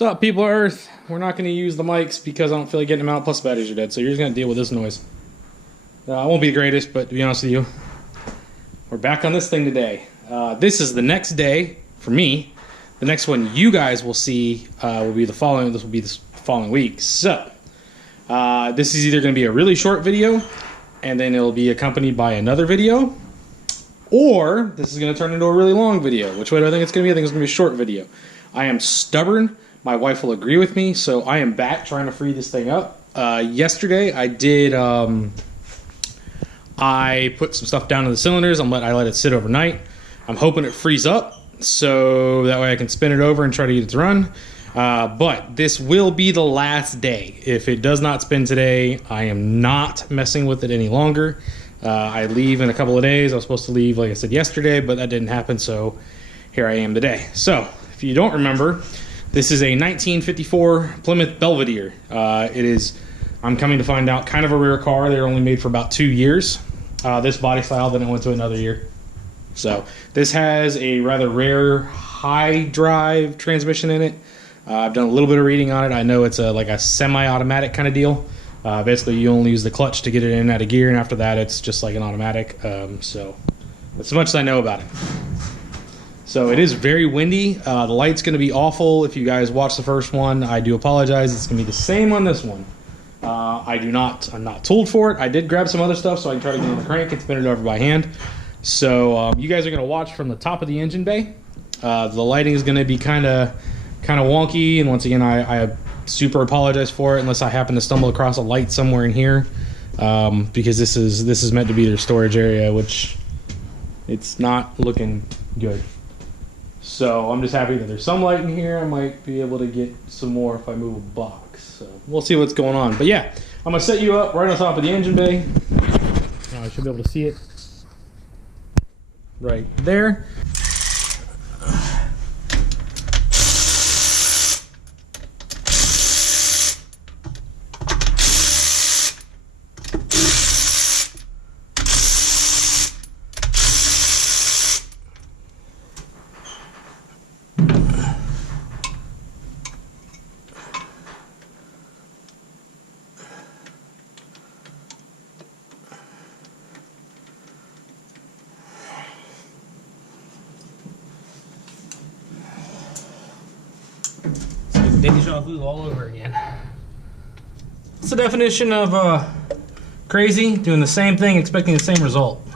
What's up, people of Earth? We're not going to use the mics because I don't feel like getting them out, plus the batteries are dead, so you're just going to deal with this noise. It won't be the greatest, but to be honest with you, we're back on this thing today. This is the next day for me. The next one you guys will see will be the following. This will be this following week. So this is either going to be a really short video, and then it'll be accompanied by another video, or this is going to turn into a really long video. Which way do I think it's going to be? I think it's going to be a short video. I am stubborn. My wife will agree with me, so I am back trying to free this thing up. Yesterday I did. I put some stuff down in the cylinders. I let it sit overnight. I'm hoping it frees up, so that way I can spin it over and try to get it to run. But this will be the last day. If it does not spin today, I am not messing with it any longer. I leave in a couple of days. I was supposed to leave, like I said, yesterday, but that didn't happen, so here I am today. So, if you don't remember, this is a 1954 Plymouth Belvedere. I'm coming to find out, kind of a rare car. They were only made for about 2 years. This body style, then it went to another year. So this has a rather rare high drive transmission in it. I've done a little bit of reading on it. I know it's like a semi-automatic kind of deal. Basically, you only use the clutch to get it in and out of gear, and after that, it's just like an automatic. So that's as much as I know about it. So it is very windy. The light's going to be awful. If you guys watch the first one, I do apologize. It's going to be the same on this one. I'm not tooled for it. I did grab some other stuff so I can try to get on the crank and spin it over by hand. So you guys are going to watch from the top of the engine bay. The lighting is going to be kind of wonky, and once again, I super apologize for it unless I happen to stumble across a light somewhere in here, because this is meant to be their storage area, which it's not looking good. So I'm just happy that there's some light in here. I might be able to get some more if I move a box. So we'll see what's going on. But yeah, I'm gonna set you up right on top of the engine bay. I should be able to see it right there. Deja vu all over again. What's the definition of crazy? Doing the same thing, expecting the same result.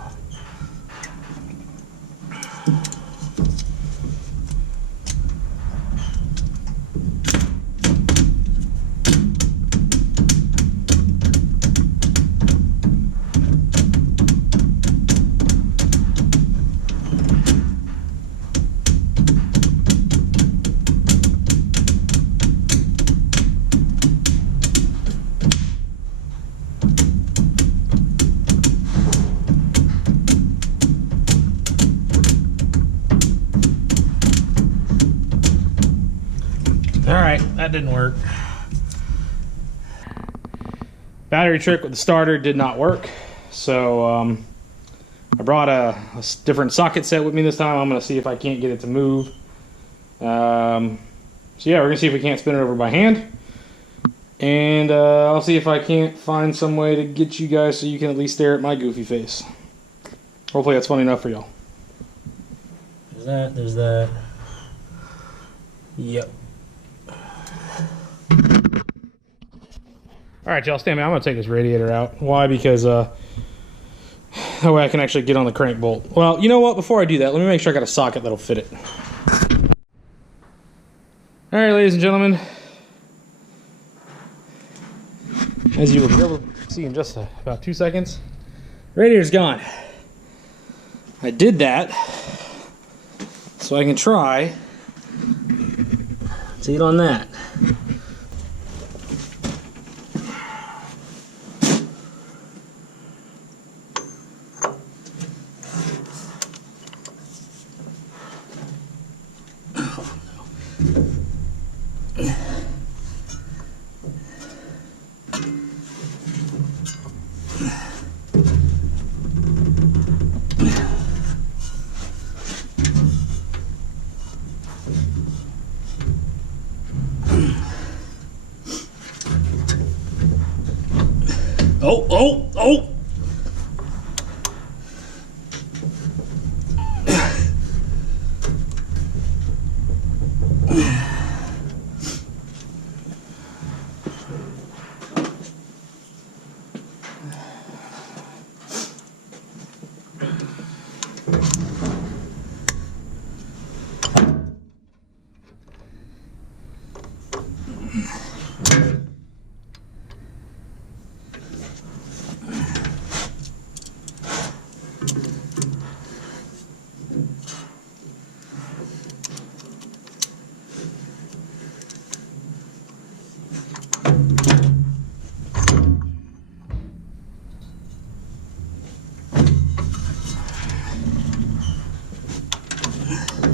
Alright, that didn't work. Battery trick with the starter did not work. So I brought a different socket set with me this time. I'm going to see if I can't get it to move. So yeah, we're going to see if we can't spin it over by hand. And I'll see if I can't find some way to get you guys so you can at least stare at my goofy face. Hopefully that's funny enough for y'all. There's that. Yep. Alright, y'all, stand by. I'm going to take this radiator out. Why? Because that way I can actually get on the crank bolt. Well, you know what? Before I do that, let me make sure I got a socket that'll fit it. Alright, ladies and gentlemen. As you will be able to see in just about 2 seconds, radiator's gone. I did that so I can try to get on that. Oh, oh, oh!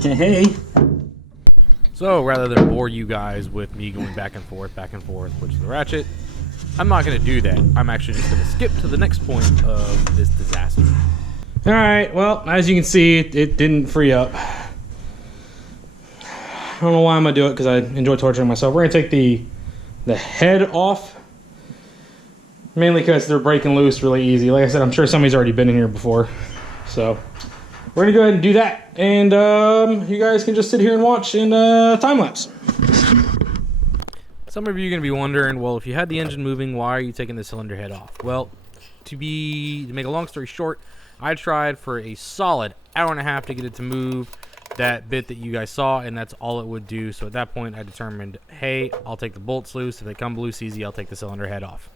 Hey. So rather than bore you guys with me going back and forth, which is the ratchet, I'm not going to do that. I'm actually just going to skip to the next point of this disaster. Alright, well, as you can see, it didn't free up. I don't know why I'm going to do it, because I enjoy torturing myself. We're going to take the head off. Mainly because they're breaking loose really easy. Like I said, I'm sure somebody's already been in here before. So, we're going to go ahead and do that. And you guys can just sit here and watch in time-lapse. Some of you are going to be wondering, well, if you had the engine moving, why are you taking the cylinder head off? Well, to make a long story short, I tried for a solid hour and a half to get it to move that bit that you guys saw, and that's all it would do. So at that point, I determined, hey, I'll take the bolts loose. If they come loose easy, I'll take the cylinder head off.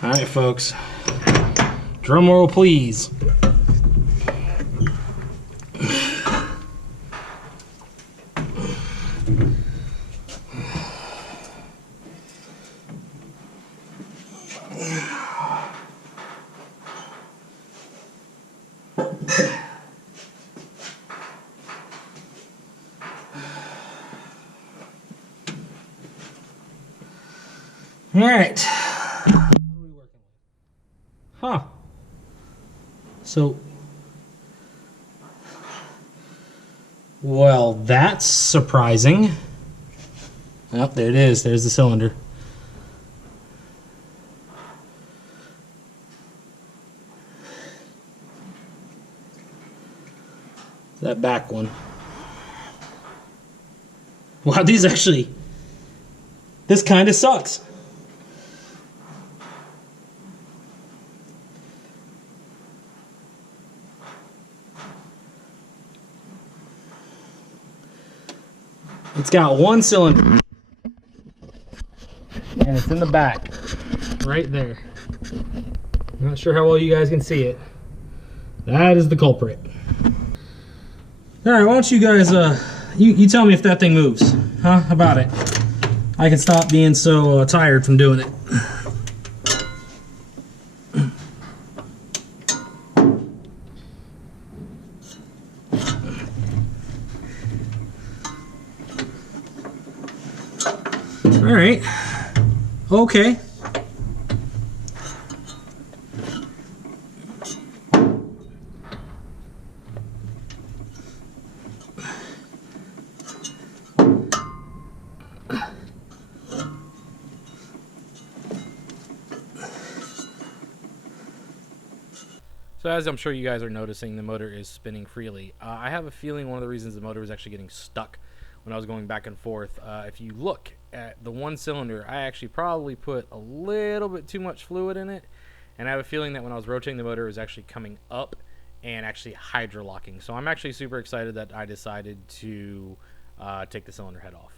All right, folks. Drum roll, please. All right. What are we working with? Huh. So, well, that's surprising. Oh, there it is. There's the cylinder. That back one. Wow, these actually... This kind of sucks. It's got one cylinder, and it's in the back, right there. Not sure how well you guys can see it. That is the culprit. All right, why don't you guys, you tell me if that thing moves, huh? How about it? I can stop being so tired from doing it. All right. Okay. So as I'm sure you guys are noticing, the motor is spinning freely. I have a feeling one of the reasons the motor was actually getting stuck when I was going back and forth. If you look at the one cylinder, I actually probably put a little bit too much fluid in it, and I have a feeling that when I was rotating the motor, it was actually coming up and actually hydrolocking. So I'm actually super excited that I decided to take the cylinder head off.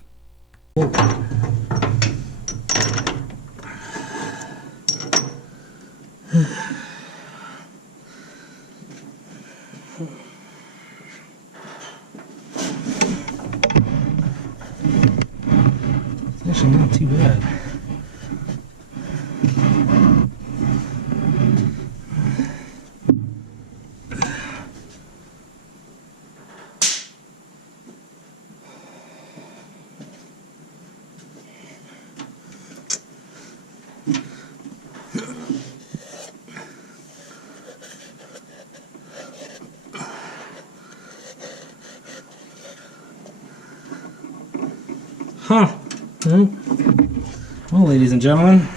It's actually not too bad. Huh. Well, ladies and gentlemen,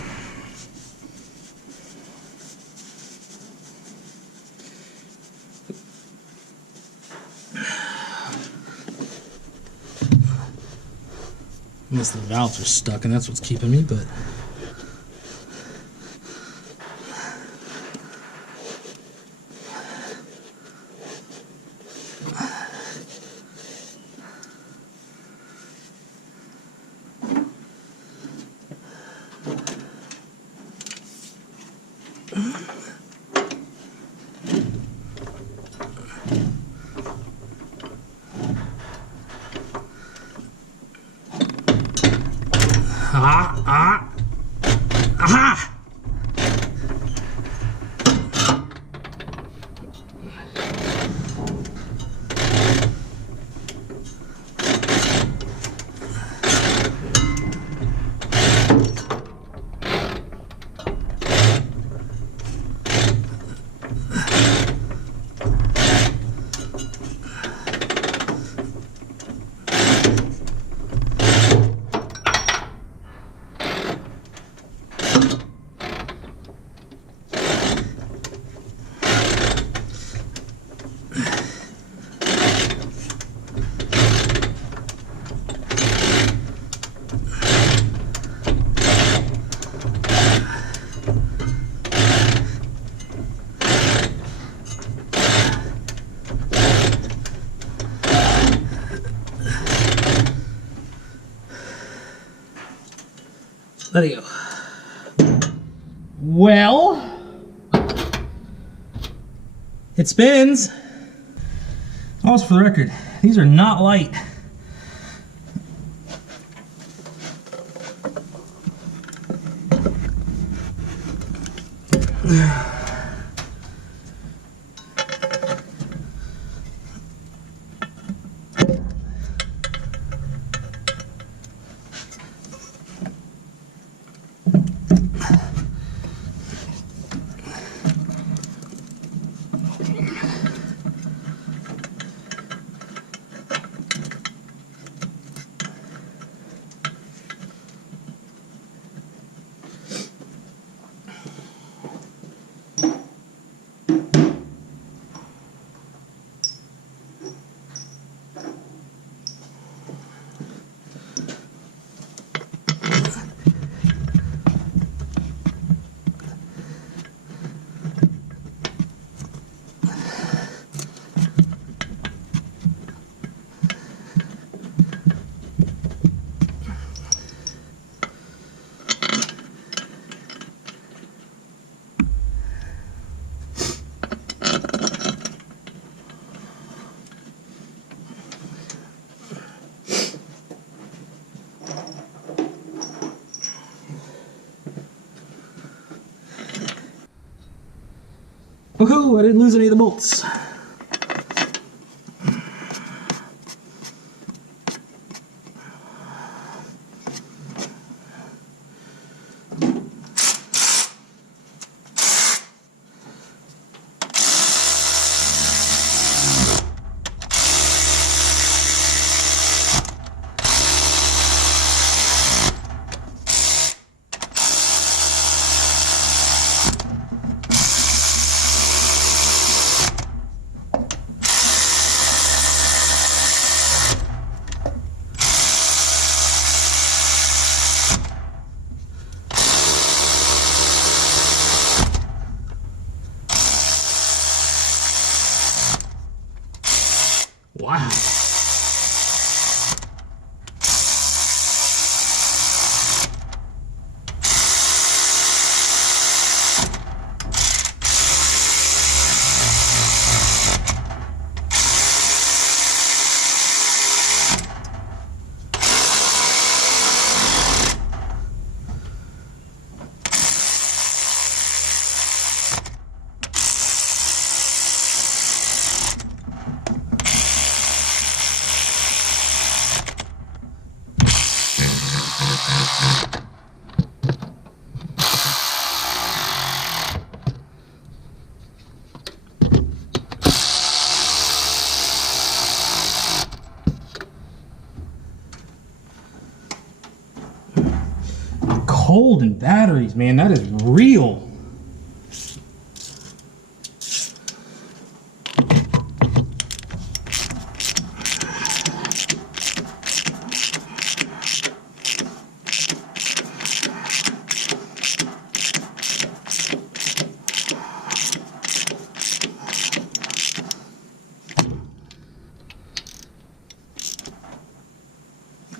unless the valves are stuck and that's what's keeping me, but aha! Let it go. Well, it spins. Also, for the record, these are not light. Woohoo! I didn't lose any of the bolts. Wow. Cold in batteries, man, that is real.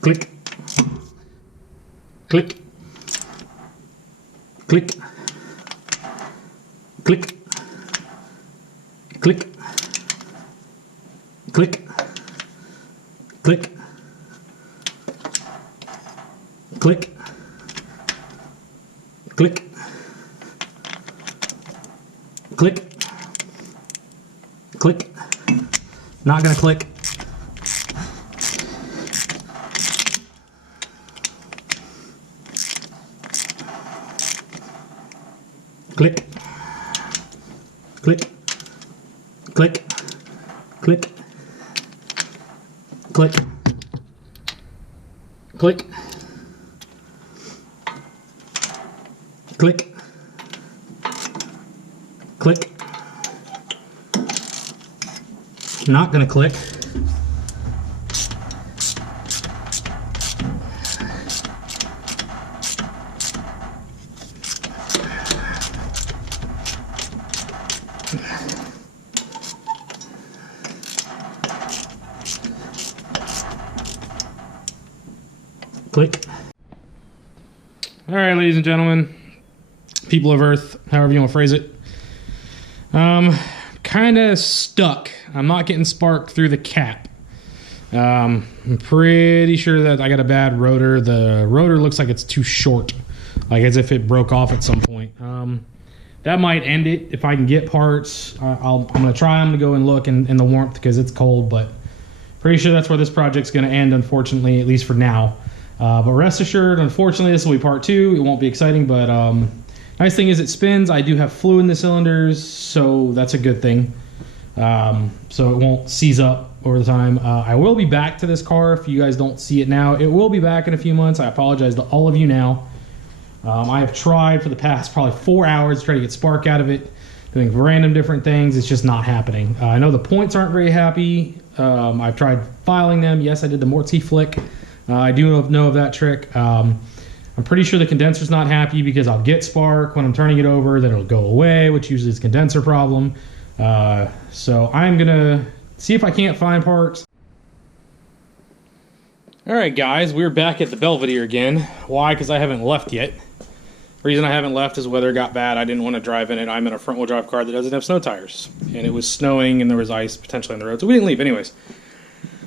Click. Click. Click. Click. Click. Click. Click. Click. Click. Click. Click. Not gonna click. Click. Click. Click. Click. Click. Click. Click. Click. Not gonna click. Click. All right, ladies and gentlemen, people of Earth, however you want to phrase it. Kind of stuck. I'm not getting spark through the cap. I'm pretty sure that I got a bad rotor. The rotor looks like it's too short, like as if it broke off at some point. That might end it if I can get parts. I'm gonna try. I'm gonna go and look in the warmth because it's cold, but pretty sure that's where this project's gonna end, unfortunately, at least for now. But rest assured, unfortunately, this will be part 2. It won't be exciting, but nice thing is it spins. I do have fluid in the cylinders, so that's a good thing. So it won't seize up over the time. I will be back to this car if you guys don't see it now. It will be back in a few months. I apologize to all of you now. I have tried for the past probably 4 hours to try to get spark out of it, doing random different things. It's just not happening. I know the points aren't very happy. I've tried filing them. Yes, I did the Mortsy flick. I do know of that trick. I'm pretty sure the condenser's not happy because I'll get spark when I'm turning it over, then it'll go away, which usually is a condenser problem. So I'm gonna see if I can't find parts. All right, guys, we're back at the Belvedere again. Why? Because I haven't left yet. The reason I haven't left is weather got bad. I didn't want to drive in it. I'm in a front-wheel drive car that doesn't have snow tires, and it was snowing and there was ice potentially on the road, so we didn't leave anyways.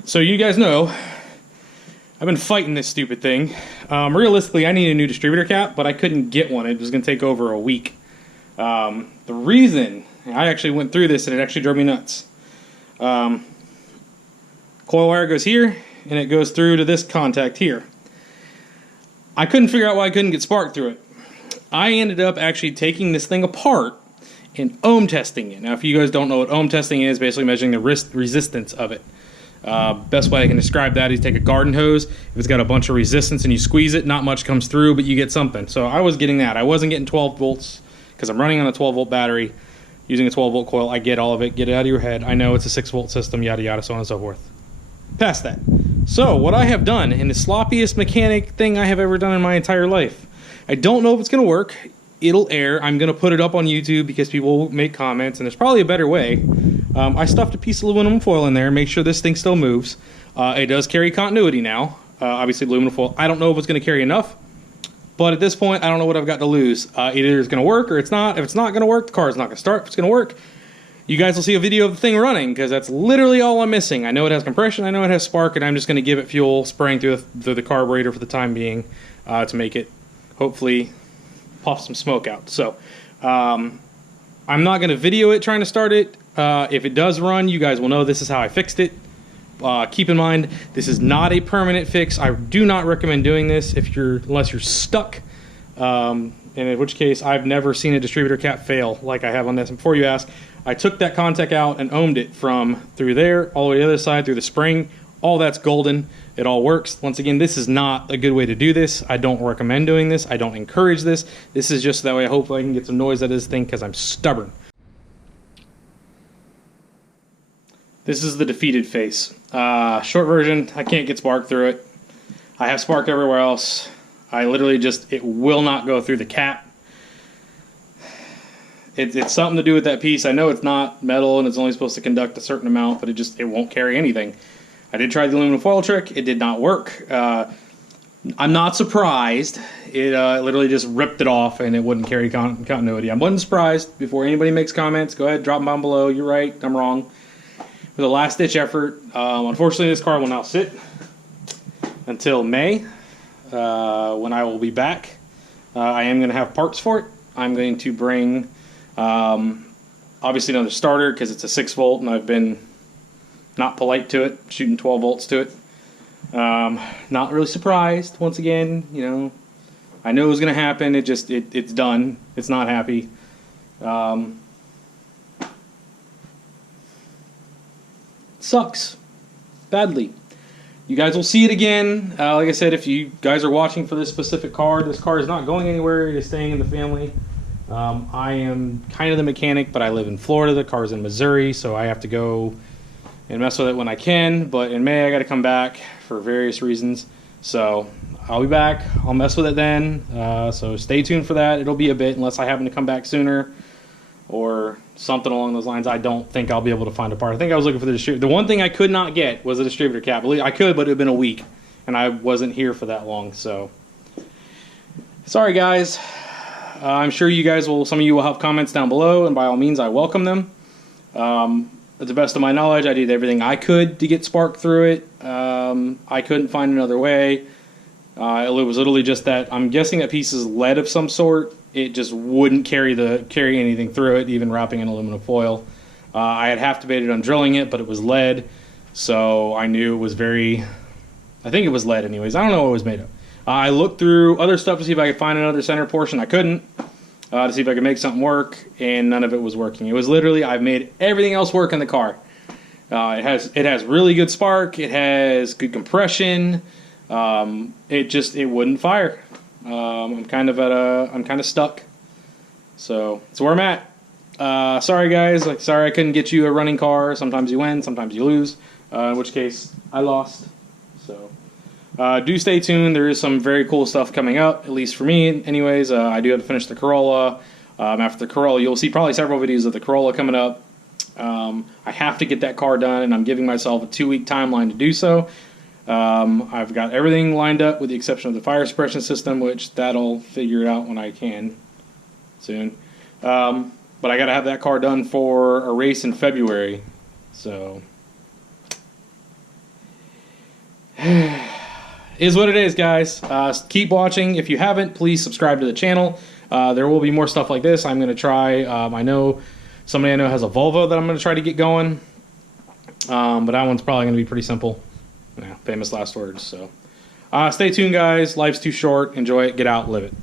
So you guys know I've been fighting this stupid thing. Realistically, I need a new distributor cap, but I couldn't get one. It was going to take over a week. The reason, I actually went through this and it actually drove me nuts. Coil wire goes here, and it goes through to this contact here. I couldn't figure out why I couldn't get spark through it. I ended up actually taking this thing apart and ohm testing it. Now, if you guys don't know what ohm testing is, basically measuring the resistance of it. Best way I can describe that is take a garden hose. If it's got a bunch of resistance and you squeeze it, not much comes through, but you get something. So I was getting that. I wasn't getting 12 volts because I'm running on a 12-volt battery using a 12-volt coil. I get all of it. Get it out of your head. I know it's a 6-volt system, yada, yada, so on and so forth. Past that. So what I have done, in the sloppiest mechanic thing I have ever done in my entire life, I don't know if it's going to work. It'll air. I'm going to put it up on YouTube because people will make comments, and there's probably a better way. I stuffed a piece of aluminum foil in there, make sure this thing still moves. It does carry continuity now. Obviously, aluminum foil. I don't know if it's going to carry enough, but at this point, I don't know what I've got to lose. Either it's going to work or it's not. If it's not going to work, the car's not going to start. If it's going to work, you guys will see a video of the thing running, because that's literally all I'm missing. I know it has compression, I know it has spark, and I'm just going to give it fuel, spraying through the carburetor for the time being, to make it hopefully puff some smoke out. So I'm not going to video it trying to start it. If it does run, you guys will know this is how I fixed it. Keep in mind, this is not a permanent fix. I do not recommend doing this unless you're stuck. And in which case, I've never seen a distributor cap fail like I have on this. And before you ask, I took that contact out and ohmed it from through there all the way to the other side through the spring. All that's golden. It all works. Once again, this is not a good way to do this. I don't recommend doing this. I don't encourage this. This is just that way I hope I can get some noise out of this thing, because I'm stubborn. This is the defeated face. Short version, I can't get spark through it. I have spark everywhere else. I literally it will not go through the cap. It's something to do with that piece. I know it's not metal and it's only supposed to conduct a certain amount, but it won't carry anything. I did try the aluminum foil trick. It did not work. I'm not surprised. It literally just ripped it off and it wouldn't carry continuity. I wasn't surprised. Before anybody makes comments, go ahead, drop them down below. You're right, I'm wrong. It was a last-ditch effort. Unfortunately, this car will now sit until May, when I will be back. I am going to have parts for it. I'm going to bring, obviously, another starter, because it's a 6-volt, and I've been not polite to it, shooting 12 volts to it. Not really surprised, once again. You know, I knew it was going to happen. It's done. It's not happy. Sucks badly. You guys will see it again. Like I said, if you guys are watching for this specific car, this car is not going anywhere. It is staying in the family. I am kind of the mechanic, but I live in Florida. The car's in Missouri, so I have to go and mess with it when I can. But in May, I got to come back for various reasons. So I'll be back. I'll mess with it then. So stay tuned for that. It'll be a bit, unless I happen to come back sooner or something along those lines. I don't think I'll be able to find a part. I think I was looking for the distributor. The one thing I could not get was a distributor cap. I could, but it would have been a week, and I wasn't here for that long. So sorry, guys. I'm sure you guys will. Some of you will have comments down below, and by all means, I welcome them. To the best of my knowledge, I did everything I could to get spark through it. I couldn't find another way. It was literally just that. I'm guessing that piece is lead of some sort. It just wouldn't carry anything through it, even wrapping in aluminum foil. I had half debated on drilling it, but it was lead, so I knew it was I think it was lead anyways. I don't know what it was made of. I looked through other stuff to see if I could find another center portion. I couldn't, to see if I could make something work, and none of it was working. It was literally, I've made everything else work in the car. It has really good spark. It has good compression. It wouldn't fire. I'm kind of stuck. So that's where I'm at. Sorry guys, sorry I couldn't get you a running car. Sometimes you win, sometimes you lose. In which case I lost. So do stay tuned. There is some very cool stuff coming up, at least for me anyways. I do have to finish the Corolla. After the Corolla, you'll see probably several videos of the Corolla coming up. I have to get that car done, and I'm giving myself a 2-week timeline to do so. I've got everything lined up with the exception of the fire suppression system, which that'll figure it out when I can soon. But I got to have that car done for a race in February. So is what it is, guys. Keep watching. If you haven't, please subscribe to the channel. There will be more stuff like this. I'm going to try. I know somebody I know has a Volvo that I'm going to try to get going. But that one's probably going to be pretty simple. Yeah, famous last words. So stay tuned, guys. Life's too short. Enjoy it. Get out. Live it.